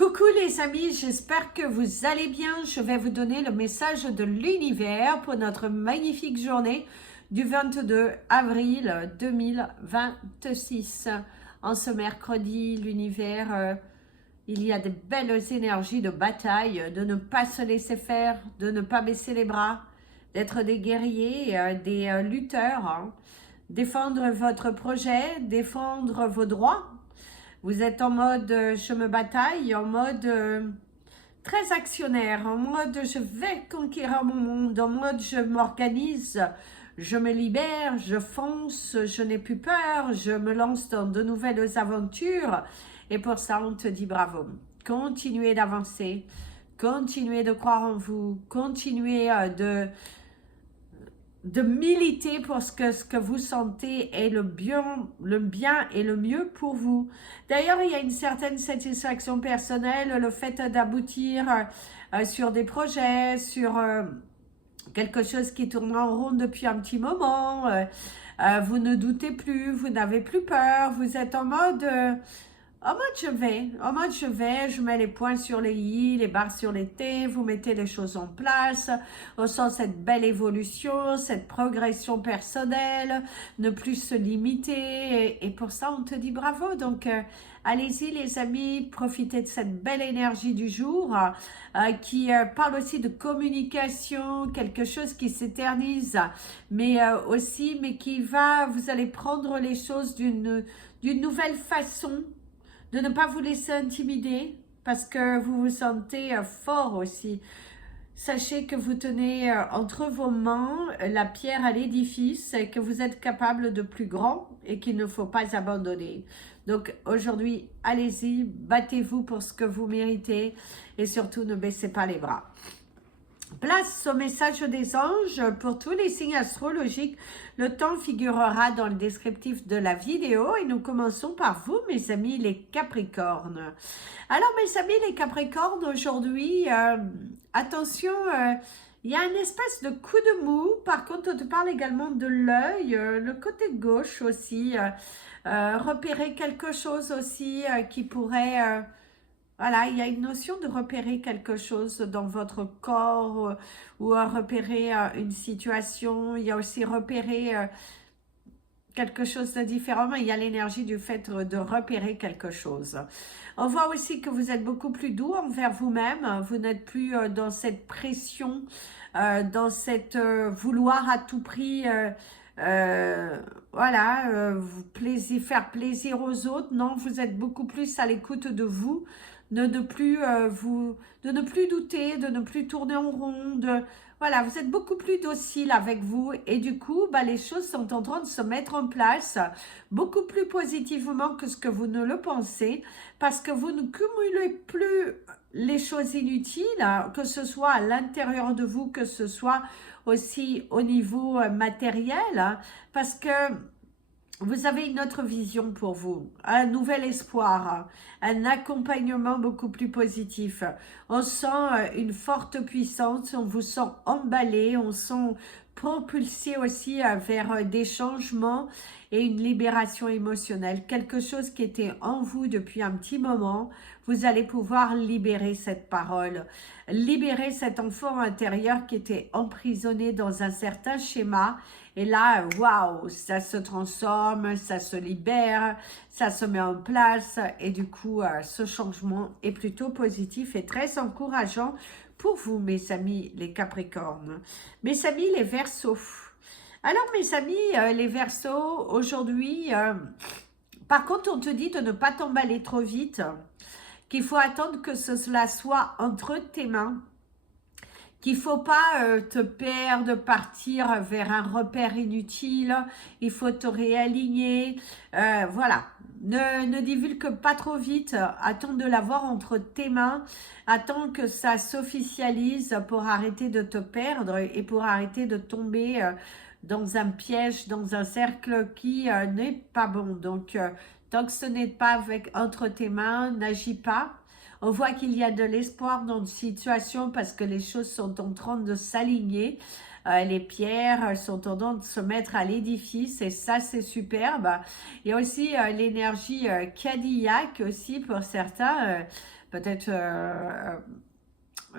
Coucou les amis, j'espère que vous allez bien. Je vais vous donner le message de l'univers pour notre magnifique journée du 22 avril 2026. En ce mercredi, l'univers, il y a de belles énergies de bataille, de ne pas se laisser faire, de ne pas baisser les bras, d'être des guerriers, des lutteurs, hein. Défendre votre projet, défendre vos droits. Vous êtes en mode je me bataille, en mode très actionnaire, en mode je vais conquérir mon monde, en mode je m'organise, je me libère, je fonce, je n'ai plus peur, je me lance dans de nouvelles aventures. Et pour ça, on te dit bravo. Continuez d'avancer, continuez de croire en vous, continuez de militer pour ce que vous sentez est le bien et le mieux pour vous. D'ailleurs, il y a une certaine satisfaction personnelle, le fait d'aboutir sur des projets, sur quelque chose qui tourne en rond depuis un petit moment. Vous ne doutez plus, vous n'avez plus peur, vous êtes en mode je vais, je mets les points sur les i, les barres sur les t, vous mettez les choses en place, on sent cette belle évolution, cette progression personnelle, ne plus se limiter, et pour ça on te dit bravo. Donc allez-y les amis, profitez de cette belle énergie du jour qui parle aussi de communication, quelque chose qui s'éternise, mais aussi, mais qui va, vous allez prendre les choses d'une nouvelle façon, de ne pas vous laisser intimider parce que vous vous sentez fort aussi. Sachez que vous tenez entre vos mains la pierre à l'édifice et que vous êtes capable de plus grand et qu'il ne faut pas abandonner. Donc aujourd'hui, allez-y, battez-vous pour ce que vous méritez et surtout ne baissez pas les bras. Place au message des anges pour tous les signes astrologiques. Le temps figurera dans le descriptif de la vidéo et nous commençons par vous, mes amis les Capricornes. Alors, mes amis les Capricornes, aujourd'hui, attention, il y a une espèce de coup de mou. Par contre, on te parle également de l'œil, le côté gauche aussi. Repérer quelque chose aussi qui pourrait... Voilà, il y a une notion de repérer quelque chose dans votre corps ou repérer une situation. Il y a aussi repérer quelque chose de différent, mais il y a l'énergie du fait de repérer quelque chose. On voit aussi que vous êtes beaucoup plus doux envers vous-même. Vous n'êtes plus dans cette pression, dans cette vouloir à tout prix... voilà, faire plaisir aux autres. Non, vous êtes beaucoup plus à l'écoute de vous, de ne plus de ne plus douter, de ne plus tourner en rond. Voilà, vous êtes beaucoup plus docile avec vous et du coup, les choses sont en train de se mettre en place beaucoup plus positivement que ce que vous ne le pensez parce que vous ne cumulez plus les choses inutiles, que ce soit à l'intérieur de vous, que ce soit aussi au niveau matériel, parce que vous avez une autre vision pour vous, un nouvel espoir, un accompagnement beaucoup plus positif. On sent une forte puissance, on vous sent emballé, on sent propulsé aussi vers des changements et une libération émotionnelle. Quelque chose qui était en vous depuis un petit moment, vous allez pouvoir libérer cette parole, libérer cet enfant intérieur qui était emprisonné dans un certain schéma. Et là, waouh, ça se transforme, ça se libère, ça se met en place. Et du coup, ce changement est plutôt positif et très encourageant pour vous, mes amis les Capricornes. Mes amis les Verseaux. Alors, mes amis les Verseaux, aujourd'hui, par contre, on te dit de ne pas t'emballer trop vite, qu'il faut attendre que cela soit entre tes mains, qu'il ne faut pas te perdre, partir vers un repère inutile, il faut te réaligner, voilà. Ne divulgue pas trop vite, attends de l'avoir entre tes mains, attends que ça s'officialise pour arrêter de te perdre et pour arrêter de tomber dans un piège, dans un cercle qui n'est pas bon. Donc, tant que ce n'est pas entre tes mains, n'agis pas. On voit qu'il y a de l'espoir dans une situation parce que les choses sont en train de s'aligner. Les pierres sont en train de se mettre à l'édifice et ça, c'est superbe. Il y a aussi l'énergie Cadillac aussi pour certains peut-être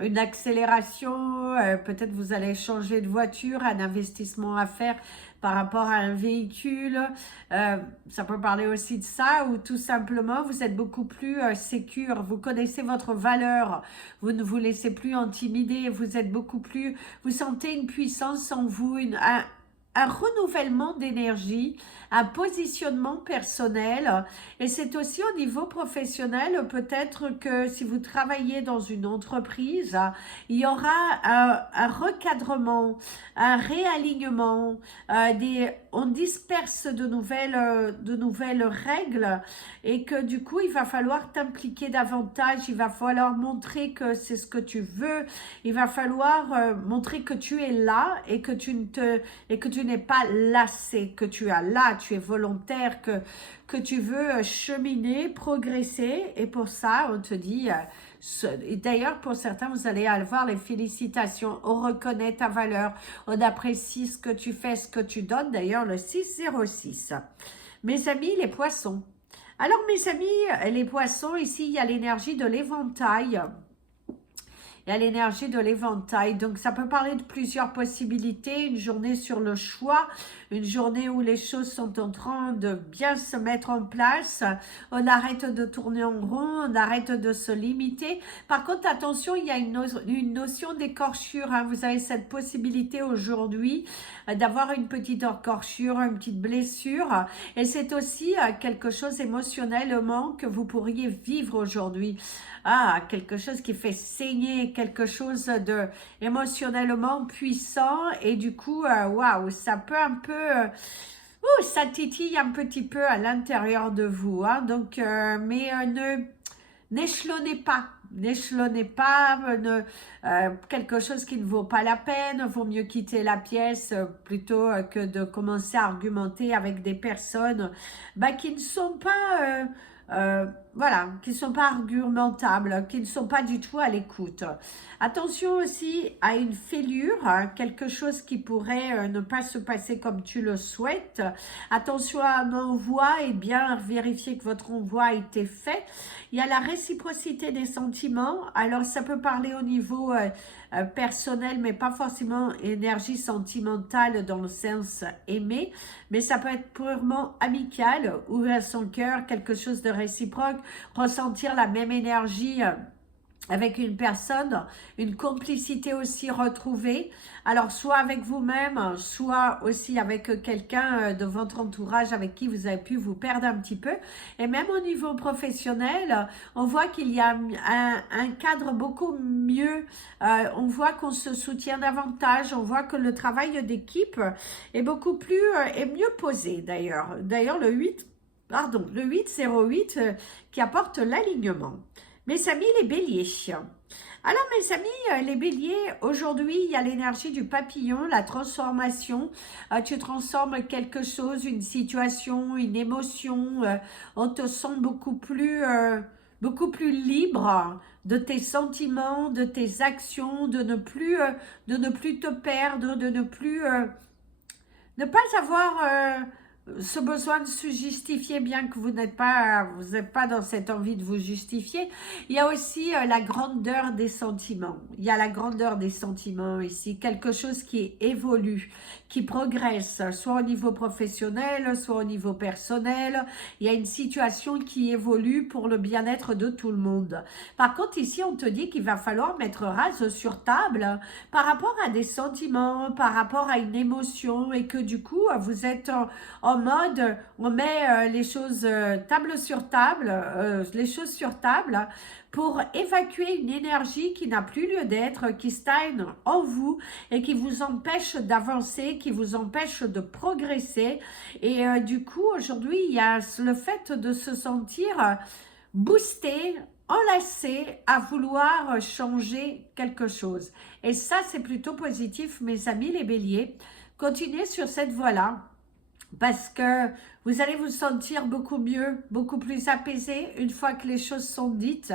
une accélération, peut-être vous allez changer de voiture, un investissement à faire par rapport à un véhicule, ça peut parler aussi de ça, ou tout simplement vous êtes beaucoup plus sécure, vous connaissez votre valeur, vous ne vous laissez plus intimider, vous êtes beaucoup plus, vous sentez une puissance en vous, un renouvellement d'énergie, un positionnement personnel, et c'est aussi au niveau professionnel, peut-être que si vous travaillez dans une entreprise, il y aura un recadrement, un réalignement, on disperse de nouvelles règles, et que du coup il va falloir t'impliquer davantage, il va falloir montrer que c'est ce que tu veux, il va falloir montrer que tu es là et que tu n'es pas lassé, que tu es là, tu es volontaire, que tu veux cheminer, progresser, et pour ça, on te dit, et d'ailleurs, pour certains, vous allez avoir les félicitations, on reconnaît ta valeur, on apprécie ce que tu fais, ce que tu donnes, d'ailleurs, le 606. Mes amis, les poissons. Alors, mes amis, les poissons, ici, il y a l'énergie de l'éventail. Il y a l'énergie de l'éventail. Donc, ça peut parler de plusieurs possibilités. Une journée sur le choix, une journée où les choses sont en train de bien se mettre en place. On arrête de tourner en rond, on arrête de se limiter. Par contre, attention, il y a une notion d'écorchure, hein. Vous avez cette possibilité aujourd'hui d'avoir une petite écorchure, une petite blessure. Et c'est aussi quelque chose émotionnellement que vous pourriez vivre aujourd'hui. Ah, quelque chose qui fait saigner, quelque chose de émotionnellement puissant, et du coup, waouh, ça peut un peu, ça titille un petit peu à l'intérieur de vous, hein. Donc, mais n'échelonnez pas. N'échelonnez pas, quelque chose qui ne vaut pas la peine, vaut mieux quitter la pièce plutôt que de commencer à argumenter avec des personnes qui ne sont pas, voilà, qui ne sont pas argumentables, qui ne sont pas du tout à l'écoute. Attention aussi à une fêlure, hein, quelque chose qui pourrait ne pas se passer comme tu le souhaites. Attention à un envoi et bien vérifier que votre envoi a été fait. Il y a la réciprocité des sentiments. Alors, ça peut parler au niveau personnel, mais pas forcément énergie sentimentale dans le sens aimé, mais ça peut être purement amical, ouvrir son cœur, quelque chose de réciproque, ressentir la même énergie avec une personne, une complicité aussi retrouvée, alors soit avec vous-même, soit aussi avec quelqu'un de votre entourage avec qui vous avez pu vous perdre un petit peu. Et même au niveau professionnel, on voit qu'il y a un cadre beaucoup mieux, on voit qu'on se soutient davantage, on voit que le travail d'équipe est beaucoup plus, est mieux posé d'ailleurs. D'ailleurs le 808 qui apporte l'alignement. Mes amis les béliers. Alors mes amis les béliers, aujourd'hui il y a l'énergie du papillon, la transformation. Tu transformes quelque chose, une situation, une émotion. On te sent beaucoup plus libre de tes sentiments, de tes actions, de ne plus te perdre, de ne pas avoir ce besoin de se justifier, bien que vous n'êtes pas dans cette envie de vous justifier. Il y a aussi la grandeur des sentiments. Il y a la grandeur des sentiments ici, quelque chose qui évolue, qui progresse, soit au niveau professionnel, soit au niveau personnel. Il y a une situation qui évolue pour le bien-être de tout le monde. Par contre, ici, on te dit qu'il va falloir mettre rase sur table par rapport à des sentiments, par rapport à une émotion, et que du coup, vous êtes en mode, on met les choses table sur table, les choses sur table, pour évacuer une énergie qui n'a plus lieu d'être, qui stagne en vous et qui vous empêche d'avancer, qui vous empêche de progresser. Et du coup, aujourd'hui, il y a le fait de se sentir boosté, enlacé à vouloir changer quelque chose. Et ça, c'est plutôt positif, mes amis les béliers. Continuez sur cette voie-là, parce que vous allez vous sentir beaucoup mieux, beaucoup plus apaisé une fois que les choses sont dites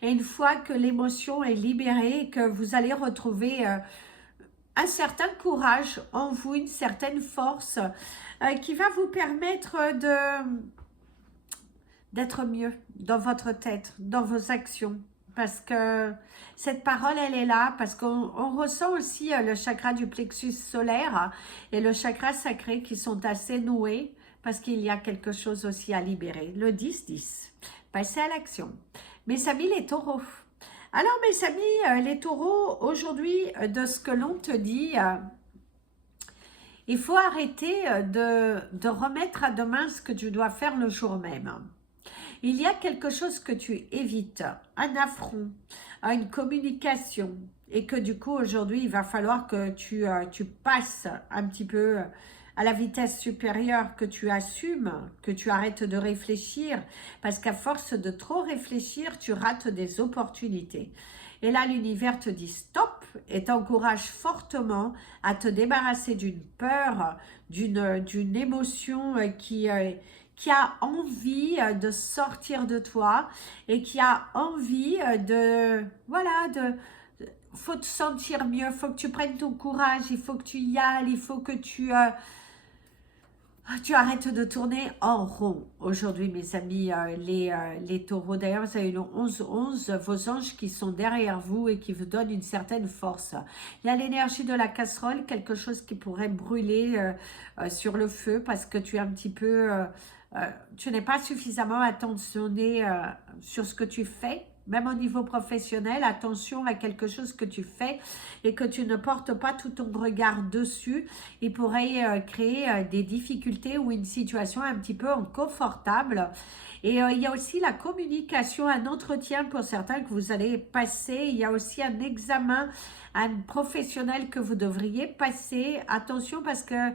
et une fois que l'émotion est libérée, que vous allez retrouver un certain courage en vous, une certaine force qui va vous permettre d'être mieux dans votre tête, dans vos actions. parce que cette parole, elle est là, parce qu'on ressent aussi le chakra du plexus solaire et le chakra sacré qui sont assez noués, parce qu'il y a quelque chose aussi à libérer. Le 10-10, passez à l'action. Mes amis les taureaux. Alors mes amis les taureaux, aujourd'hui, de ce que l'on te dit, il faut arrêter de remettre à demain ce que tu dois faire le jour même. Il y a quelque chose que tu évites, un affront, une communication, et que du coup aujourd'hui il va falloir que tu passes un petit peu à la vitesse supérieure, que tu assumes, que tu arrêtes de réfléchir, parce qu'à force de trop réfléchir, tu rates des opportunités. Et là, l'univers te dit stop et t'encourage fortement à te débarrasser d'une peur, d'une émotion qui a envie de sortir de toi et qui a envie faut te sentir mieux, faut que tu prennes ton courage, il faut que tu y ailles, il faut que tu arrêtes de tourner en rond. Aujourd'hui, mes amis, les taureaux, d'ailleurs, vous avez le 11-11, vos anges qui sont derrière vous et qui vous donnent une certaine force. Il y a l'énergie de la casserole, quelque chose qui pourrait brûler sur le feu parce que tu es un petit peu... tu n'es pas suffisamment attentionné sur ce que tu fais. Même au niveau professionnel, attention à quelque chose que tu fais et que tu ne portes pas tout ton regard dessus. Il pourrait créer des difficultés ou une situation un petit peu inconfortable. Et il y a aussi la communication, un entretien pour certains que vous allez passer. Il y a aussi un examen, un professionnel que vous devriez passer. Attention parce que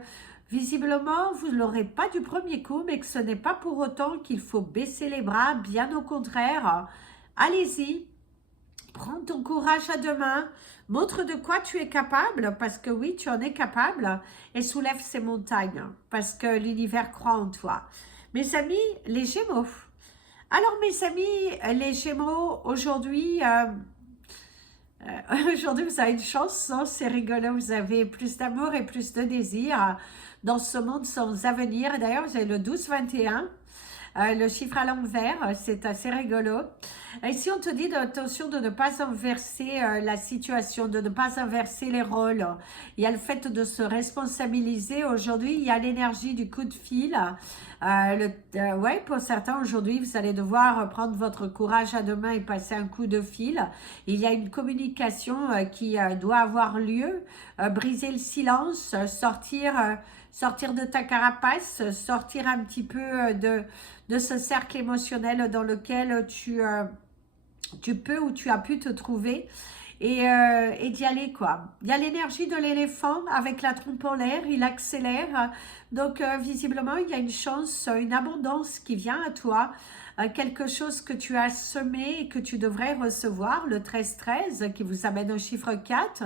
visiblement, vous ne l'aurez pas du premier coup, mais que ce n'est pas pour autant qu'il faut baisser les bras, bien au contraire. Allez-y, prends ton courage à deux mains, montre de quoi tu es capable, parce que oui, tu en es capable, et soulève ces montagnes, parce que l'univers croit en toi. Mes amis, les Gémeaux. Alors mes amis, les Gémeaux, aujourd'hui... aujourd'hui, vous avez une chance, hein, c'est rigolo, vous avez plus d'amour et plus de désir dans ce monde sans avenir. D'ailleurs, vous avez le 12-21, le chiffre à l'envers, c'est assez rigolo. Ici, on te dit attention de ne pas inverser la situation, de ne pas inverser les rôles. Il y a le fait de se responsabiliser. Aujourd'hui, il y a l'énergie du coup de fil. Ouais, pour certains, aujourd'hui, vous allez devoir prendre votre courage à deux mains et passer un coup de fil. Il y a une communication qui doit avoir lieu. Briser le silence, sortir de ta carapace, sortir un petit peu de ce cercle émotionnel dans lequel tu peux ou tu as pu te trouver et d'y aller quoi. Il y a l'énergie de l'éléphant avec la trompe en l'air, il accélère. Donc visiblement, il y a une chance, une abondance qui vient à toi. Quelque chose que tu as semé et que tu devrais recevoir, le 13-13 qui vous amène au chiffre 4.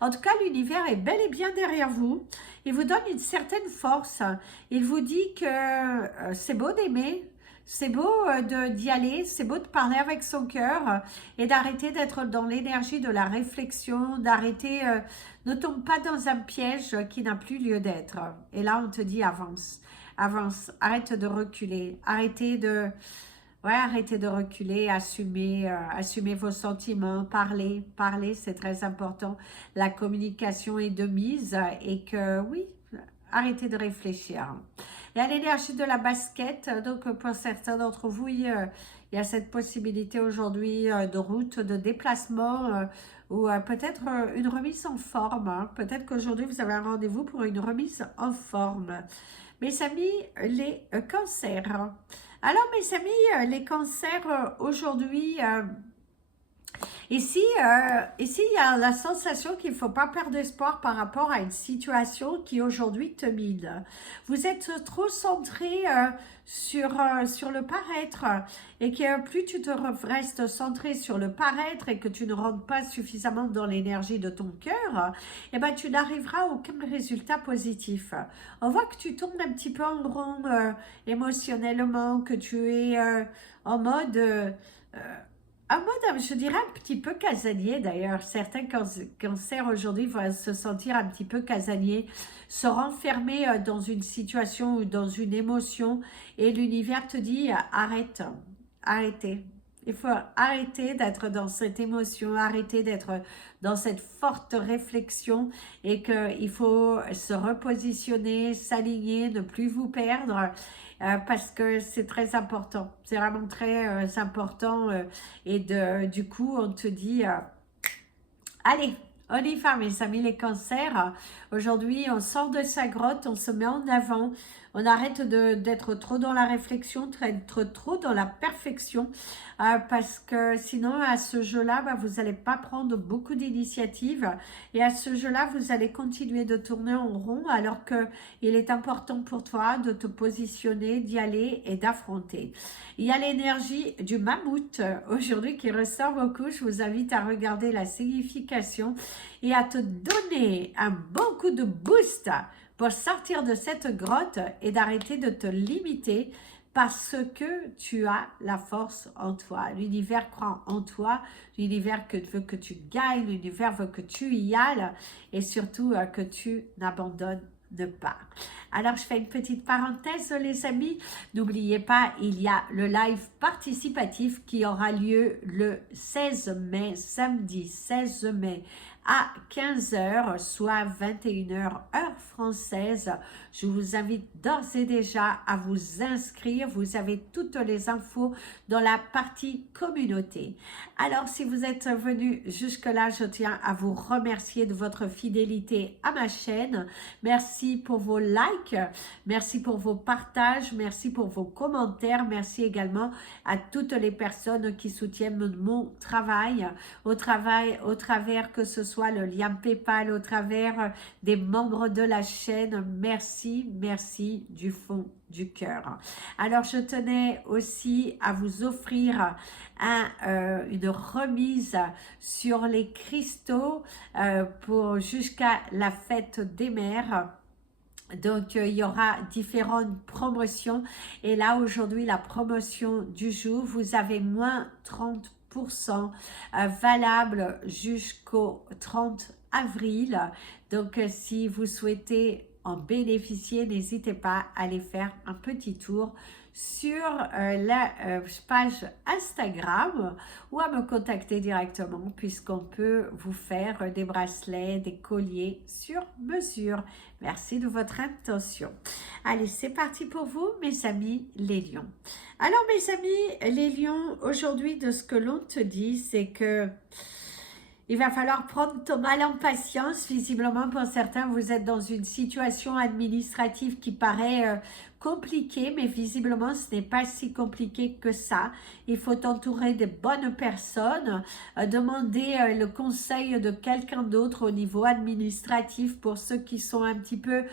En tout cas, l'univers est bel et bien derrière vous. Il vous donne une certaine force. Il vous dit que c'est beau d'aimer, c'est beau d'y aller, c'est beau de parler avec son cœur et d'arrêter d'être dans l'énergie de la réflexion, d'arrêter, ne tombe pas dans un piège qui n'a plus lieu d'être. Et là, on te dit avance, avance, arrête de reculer, arrêtez de reculer, assumer vos sentiments, parler, c'est très important. La communication est de mise et que oui, arrêtez de réfléchir. Il y a l'énergie de la basket, donc pour certains d'entre vous, il y a cette possibilité aujourd'hui de route, de déplacement ou peut-être une remise en forme. Hein. Peut-être qu'aujourd'hui, vous avez un rendez-vous pour une remise en forme. Mes amis, les cancers. Alors, mes amis, les cancers, aujourd'hui, ici, il y a la sensation qu'il ne faut pas perdre espoir par rapport à une situation qui aujourd'hui te mine. Vous êtes trop centré sur le paraître et que plus tu te restes centré sur le paraître et que tu ne rentres pas suffisamment dans l'énergie de ton cœur, eh ben, tu n'arriveras à aucun résultat positif. On voit que tu tournes un petit peu en rond émotionnellement, que tu es en mode... un mode, je dirais, un petit peu casanier d'ailleurs. Certains cancers aujourd'hui vont se sentir un petit peu casaniers, se renfermer dans une situation ou dans une émotion et l'univers te dit arrête, arrêtez. Il faut arrêter d'être dans cette émotion, arrêter d'être dans cette forte réflexion et qu'il faut se repositionner, s'aligner, ne plus vous perdre parce que c'est très important. C'est vraiment très important et du coup, on te dit, allez, on y va mes amis les cancers. Aujourd'hui, on sort de sa grotte, on se met en avant. On arrête d'être trop dans la réflexion, d'être trop dans la perfection, parce que sinon, à ce jeu-là, vous n'allez pas prendre beaucoup d'initiatives. Et à ce jeu-là, vous allez continuer de tourner en rond, alors qu'il est important pour toi de te positionner, d'y aller et d'affronter. Il y a l'énergie du mammouth aujourd'hui qui ressort beaucoup. Je vous invite à regarder la signification et à te donner un bon coup de boost pour sortir de cette grotte et d'arrêter de te limiter parce que tu as la force en toi. L'univers croit en toi, l'univers veut que tu gagnes, l'univers veut que tu y ailles et surtout que tu n'abandonnes pas. Alors, je fais une petite parenthèse, les amis. N'oubliez pas, il y a le live participatif qui aura lieu le 16 mai, samedi 16 mai à 15 h, soit 21 h heure française. Je vous invite d'ores et déjà à vous inscrire. Vous avez toutes les infos dans la partie communauté. Alors, si vous êtes venu jusque-là, je tiens à vous remercier de votre fidélité à ma chaîne. Merci pour vos likes, merci pour vos partages, merci pour vos commentaires. Merci également à toutes les personnes qui soutiennent mon travail, au travers que ce soit le lien PayPal, au travers des membres de la chaîne. Merci, merci du fond du cœur. Alors, je tenais aussi à vous offrir une remise sur les cristaux pour jusqu'à la fête des mères. Donc, il y aura différentes promotions. Et là, aujourd'hui, la promotion du jour, vous avez moins 30% valable jusqu'au 30 avril. Donc, si vous souhaitez en bénéficier, n'hésitez pas à aller faire un petit tour sur la page Instagram ou à me contacter directement puisqu'on peut vous faire des bracelets, des colliers sur mesure. Merci de votre attention. Allez, c'est parti pour vous, mes amis les lions. Alors, mes amis les lions, aujourd'hui, de ce que l'on te dit, c'est que il va falloir prendre ton mal en patience. Visiblement, pour certains, vous êtes dans une situation administrative qui paraît compliquée, mais visiblement, ce n'est pas si compliqué que ça. Il faut t'entourer de bonnes personnes, demander le conseil de quelqu'un d'autre au niveau administratif pour ceux qui sont un petit peu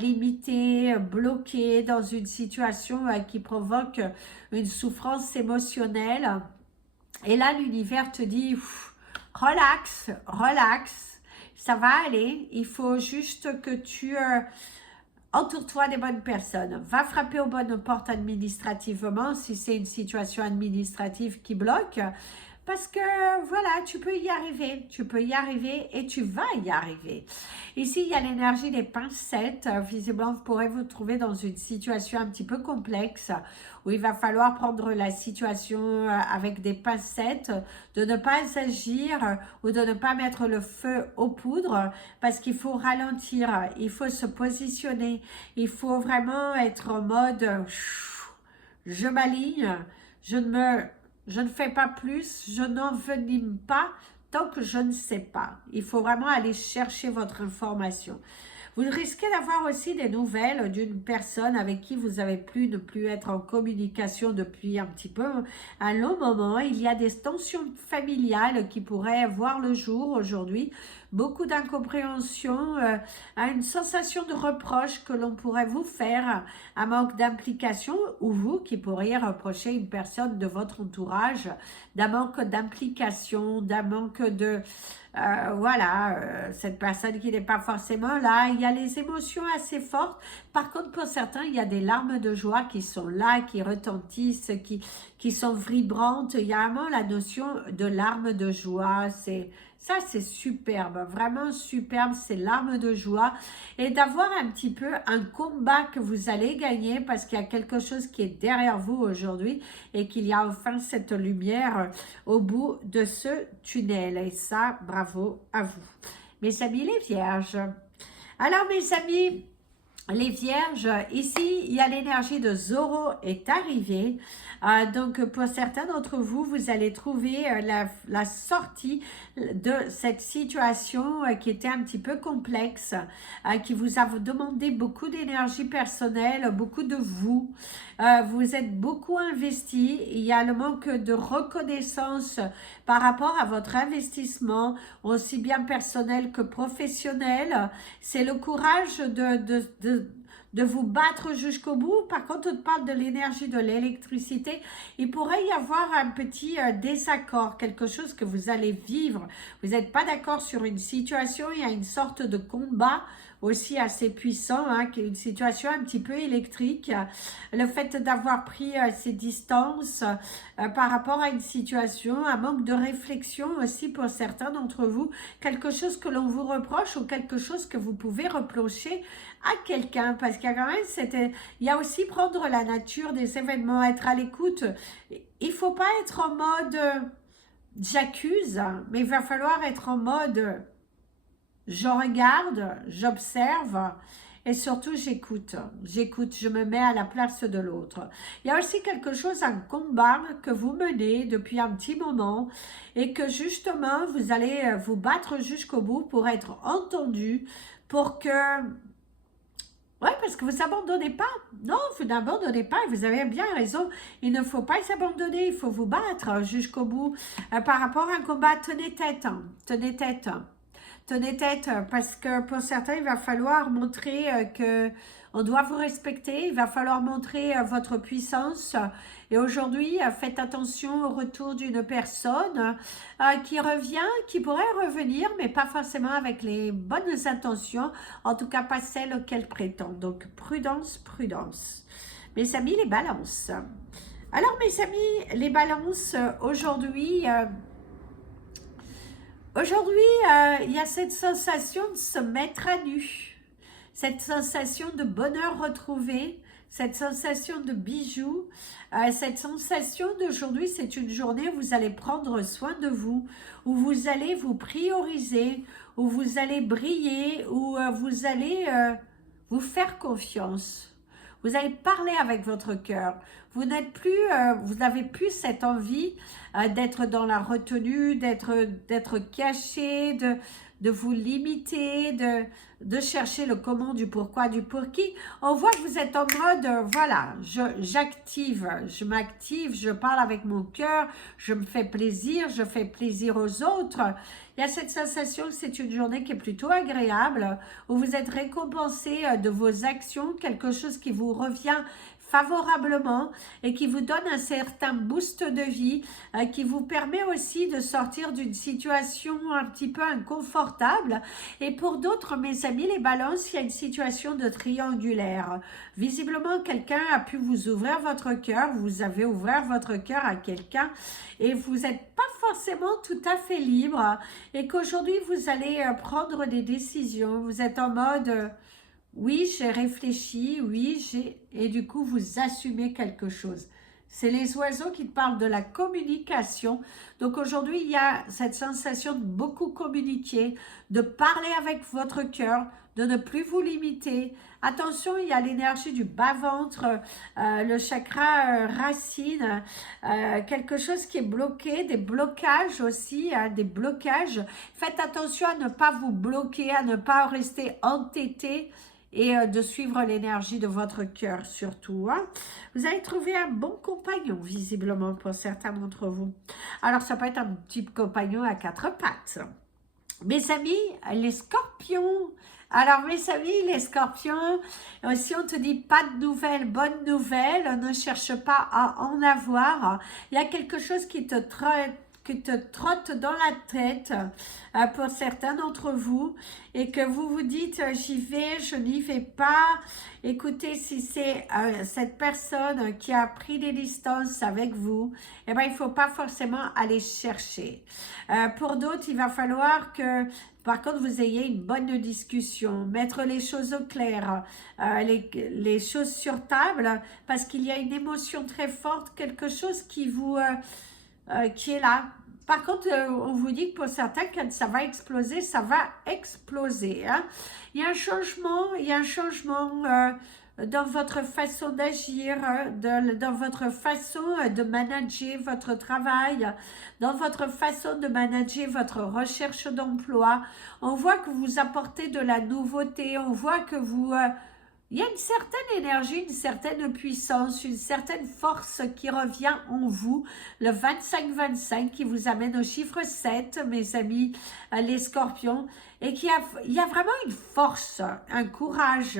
limités, bloqués dans une situation qui provoque une souffrance émotionnelle. Et là, l'univers te dit... Relax, relax, ça va aller. Il faut juste que tu entoure-toi des bonnes personnes. Va frapper aux bonnes portes administrativement si c'est une situation administrative qui bloque. Parce que voilà, tu peux y arriver et tu vas y arriver. Ici, il y a l'énergie des pincettes. Visiblement, vous pourrez vous trouver dans une situation un petit peu complexe où il va falloir prendre la situation avec des pincettes, de ne pas agir ou de ne pas mettre le feu aux poudres parce qu'il faut ralentir, il faut se positionner, il faut vraiment être en mode je m'aligne, je ne fais pas plus, je n'envenime pas tant que je ne sais pas. Il faut vraiment aller chercher votre information. Vous risquez d'avoir aussi des nouvelles d'une personne avec qui vous avez ne plus être en communication depuis un petit peu un long moment. Il y a des tensions familiales qui pourraient voir le jour aujourd'hui. Beaucoup d'incompréhension, une sensation de reproche que l'on pourrait vous faire, un manque d'implication ou vous qui pourriez reprocher une personne de votre entourage d'un manque d'implication, d'un manque de... cette personne qui n'est pas forcément là. Il y a les émotions assez fortes. Par contre, pour certains, il y a des larmes de joie qui sont là, qui retentissent, qui sont vibrantes. Il y a vraiment la notion de larmes de joie. Ça, c'est superbe, vraiment superbe, c'est larmes de joie. Et d'avoir un petit peu un combat que vous allez gagner parce qu'il y a quelque chose qui est derrière vous aujourd'hui et qu'il y a enfin cette lumière au bout de ce tunnel. Et ça, bravo à vous. Mes amis les vierges. Alors mes amis, les vierges, ici, il y a l'énergie de Zoro est arrivée. Donc, pour certains d'entre vous, vous allez trouver la sortie de cette situation qui était un petit peu complexe, qui vous a demandé beaucoup d'énergie personnelle, beaucoup de vous. Vous êtes beaucoup investi. Il y a le manque de reconnaissance par rapport à votre investissement, aussi bien personnel que professionnel. C'est le courage de vous battre jusqu'au bout. Par contre, on parle de l'énergie de l'électricité. Il pourrait y avoir un petit désaccord, quelque chose que vous allez vivre. Vous n'êtes pas d'accord sur une situation, il y a une sorte de combat aussi assez puissant, hein, qui est une situation un petit peu électrique. Le fait d'avoir pris ces distances par rapport à une situation, un manque de réflexion aussi pour certains d'entre vous, quelque chose que l'on vous reproche ou quelque chose que vous pouvez reprocher à quelqu'un, parce qu'il y a quand même il y a aussi prendre la nature des événements, être à l'écoute. Il ne faut pas être en mode j'accuse, mais il va falloir être en mode je regarde, j'observe et surtout j'écoute. J'écoute, je me mets à la place de l'autre. Il y a aussi quelque chose, un combat que vous menez depuis un petit moment et que justement vous allez vous battre jusqu'au bout pour être entendu, pour que... Oui, parce que vous n'abandonnez pas. Non, vous n'abandonnez pas et vous avez bien raison. Il ne faut pas s'abandonner, il faut vous battre jusqu'au bout. Par rapport à un combat, tenez tête, hein, tenez tête. Tenez tête, parce que pour certains, il va falloir montrer que on doit vous respecter, il va falloir montrer votre puissance. Et aujourd'hui, faites attention au retour d'une personne qui revient, qui pourrait revenir, mais pas forcément avec les bonnes intentions, en tout cas pas celles qu'elle prétend. Donc, prudence, prudence. Mes amis, les balances. Alors, mes amis, les balances, aujourd'hui... il y a cette sensation de se mettre à nu, cette sensation de bonheur retrouvé, cette sensation de bijoux, cette sensation d'aujourd'hui, c'est une journée où vous allez prendre soin de vous, où vous allez vous prioriser, où vous allez briller, où vous allez vous faire confiance. Vous allez parler avec votre cœur. Vous n'êtes plus, vous n'avez plus cette envie d'être dans la retenue, d'être caché, de vous limiter, de chercher le comment, du pourquoi, du pour qui. On voit que vous êtes en mode, voilà, j'active, je m'active, je parle avec mon cœur, je me fais plaisir, je fais plaisir aux autres. Il y a cette sensation que c'est une journée qui est plutôt agréable, où vous êtes récompensé de vos actions, quelque chose qui vous revient favorablement et qui vous donne un certain boost de vie, qui vous permet aussi de sortir d'une situation un petit peu inconfortable. Et pour d'autres, mes amis, les balances, il y a une situation de triangulaire. Visiblement, quelqu'un a pu vous ouvrir votre cœur, vous avez ouvert votre cœur à quelqu'un et vous n'êtes pas forcément tout à fait libre et qu'aujourd'hui, vous allez prendre des décisions. Vous êtes en mode... oui, j'ai réfléchi, oui, et du coup, vous assumez quelque chose. C'est les oiseaux qui parlent de la communication. Donc aujourd'hui, il y a cette sensation de beaucoup communiquer, de parler avec votre cœur, de ne plus vous limiter. Attention, il y a l'énergie du bas-ventre, le chakra racine, quelque chose qui est bloqué, des blocages aussi, des blocages. Faites attention à ne pas vous bloquer, à ne pas rester entêté, et de suivre l'énergie de votre cœur surtout. Hein. Vous allez trouver un bon compagnon, visiblement, pour certains d'entre vous. Alors, ça peut être un petit compagnon à quatre pattes. Mes amis, les scorpions. Alors, mes amis, les scorpions, si on te dit pas de nouvelles, bonnes nouvelles, ne cherche pas à en avoir. Il y a quelque chose qui te qui te trotte dans la tête pour certains d'entre vous et que vous vous dites j'y vais, je n'y vais pas. Écoutez, si c'est cette personne qui a pris des distances avec vous, eh ben, il ne faut pas forcément aller chercher. Pour d'autres, il va falloir que par contre, vous ayez une bonne discussion, mettre les choses au clair, les choses sur table, parce qu'il y a une émotion très forte, quelque chose qui vous, qui est là. Par contre, on vous dit que pour certains, quand ça va exploser, ça va exploser. Hein. Il y a un changement dans votre façon d'agir, dans votre façon de manager votre travail, dans votre façon de manager votre recherche d'emploi. On voit que vous apportez de la nouveauté, on voit que vous... il y a une certaine énergie, une certaine puissance, une certaine force qui revient en vous, le 25-25 qui vous amène au chiffre 7, mes amis, les scorpions, et il y a vraiment une force, un courage,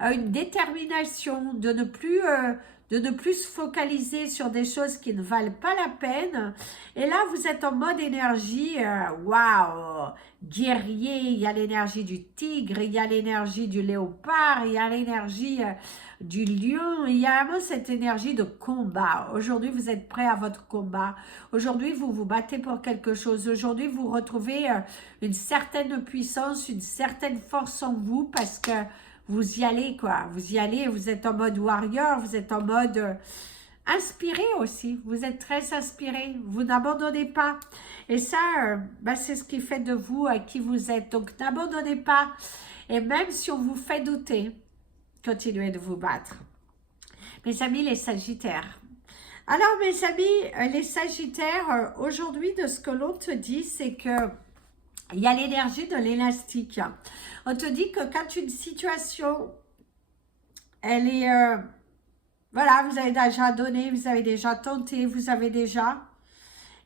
une détermination de ne plus se focaliser sur des choses qui ne valent pas la peine. Et là, vous êtes en mode énergie, waouh, guerrier, il y a l'énergie du tigre, il y a l'énergie du léopard, il y a l'énergie du lion, il y a vraiment cette énergie de combat. Aujourd'hui, vous êtes prêt à votre combat. Aujourd'hui, vous vous battez pour quelque chose. Aujourd'hui, vous retrouvez une certaine puissance, une certaine force en vous parce que vous y allez, quoi. Vous y allez, vous êtes en mode warrior, vous êtes en mode inspiré aussi. Vous êtes très inspiré, vous n'abandonnez pas. Et ça, c'est ce qui fait de vous qui vous êtes. Donc, n'abandonnez pas. Et même si on vous fait douter, continuez de vous battre. Mes amis, les Sagittaires. Alors, mes amis, les Sagittaires, aujourd'hui, de ce que l'on te dit, c'est que il y a l'énergie de l'élastique. On te dit que quand une situation, elle est... voilà, vous avez déjà donné, vous avez déjà tenté, vous avez déjà...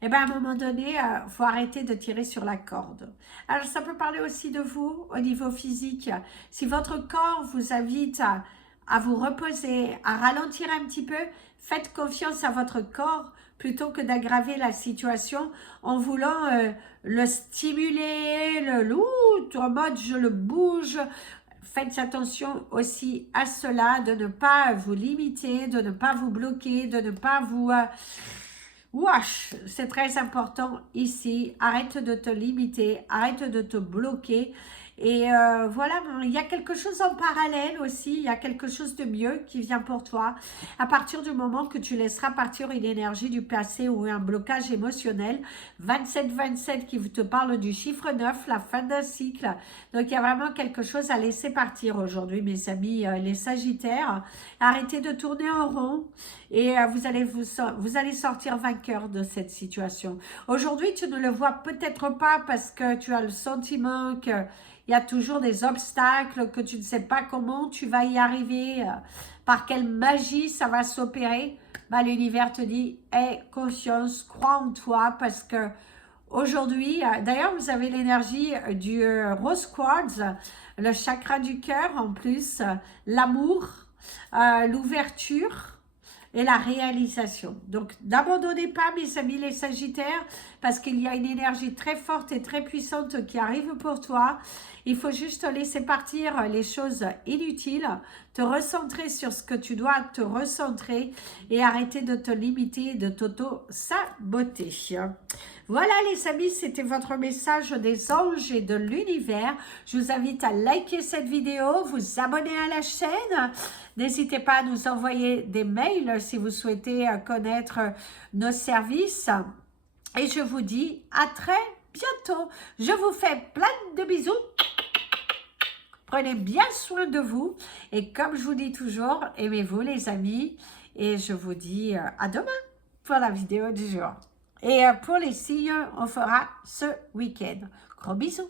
Eh bien, à un moment donné, il faut arrêter de tirer sur la corde. Alors, ça peut parler aussi de vous au niveau physique. Si votre corps vous invite à vous reposer, à ralentir un petit peu, faites confiance à votre corps plutôt que d'aggraver la situation en voulant le stimuler, en mode je le bouge. Faites attention aussi à cela, de ne pas vous limiter, de ne pas vous bloquer, de ne pas vous... Wesh, c'est très important ici, arrête de te limiter, arrête de te bloquer. Et voilà, il y a quelque chose en parallèle aussi, il y a quelque chose de mieux qui vient pour toi. À partir du moment que tu laisseras partir une énergie du passé ou un blocage émotionnel, 27-27 qui te parle du chiffre 9, la fin d'un cycle. Donc il y a vraiment quelque chose à laisser partir aujourd'hui, mes amis, les Sagittaires. Arrêtez de tourner en rond et vous allez sortir vainqueur de cette situation. Aujourd'hui, tu ne le vois peut-être pas parce que tu as le sentiment que il y a toujours des obstacles, que tu ne sais pas comment tu vas y arriver, par quelle magie ça va s'opérer. L'univers te dit, aie confiance, crois en toi, parce que aujourd'hui, d'ailleurs, vous avez l'énergie du rose quartz, le chakra du cœur en plus, l'amour, l'ouverture et la réalisation. Donc, n'abandonnez pas, mes amis les Sagittaires, parce qu'il y a une énergie très forte et très puissante qui arrive pour toi. Il faut juste laisser partir les choses inutiles, te recentrer sur ce que tu dois te recentrer et arrêter de te limiter et de t'auto-saboter. Voilà les amis, c'était votre message des anges et de l'univers. Je vous invite à liker cette vidéo, vous abonner à la chaîne. N'hésitez pas à nous envoyer des mails si vous souhaitez connaître nos services. Et je vous dis à très bientôt. Je vous fais plein de bisous. Prenez bien soin de vous. Et comme je vous dis toujours, aimez-vous les amis. Et je vous dis à demain pour la vidéo du jour. Et pour les signes, on fera ce week-end. Gros bisous.